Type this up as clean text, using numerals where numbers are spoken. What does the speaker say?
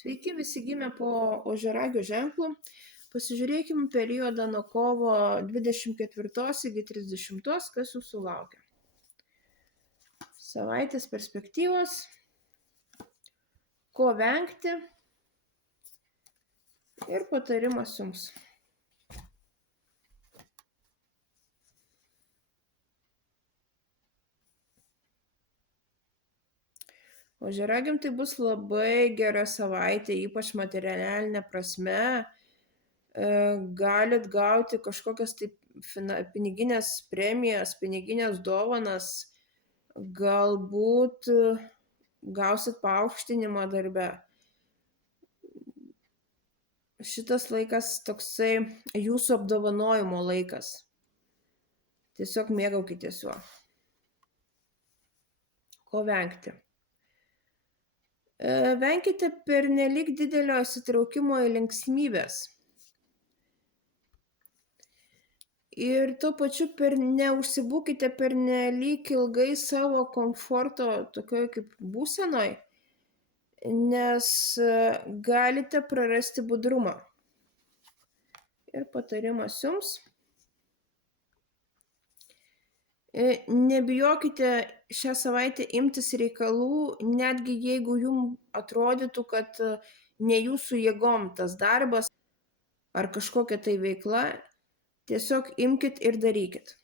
Sveiki visi gimę po ožiaragio ženklu. Pasižiūrėkim periodą nuo kovo 24 iki 30, kas jūsų laukia. Savaitės perspektyvos, ko vengti ir patarimas jums. Ožiaragiam tai bus labai gera savaitė, ypač materialinė prasme. Galit gauti kažkokias tai piniginės premijas, piniginės dovanas, galbūt gausit paaukštinimą darbe. Šitas laikas toksai jūsų apdovanojimo laikas. Tiesiog mėgaukitės juo. Ko vengti? Venkite pernelyg didelio įsitraukimo į linksmybės. Ir tuo pačiu neužsibūkite pernelyg ilgai savo komforto tokioj kaip būsenoj, nes galite prarasti budrumą. Ir patarimas jums. Nebijokite šią savaitę imtis reikalų, netgi jeigu jums atrodytų, kad ne jūsų jėgom tas darbas ar kažkokia tai veikla, tiesiog imkit ir darykit.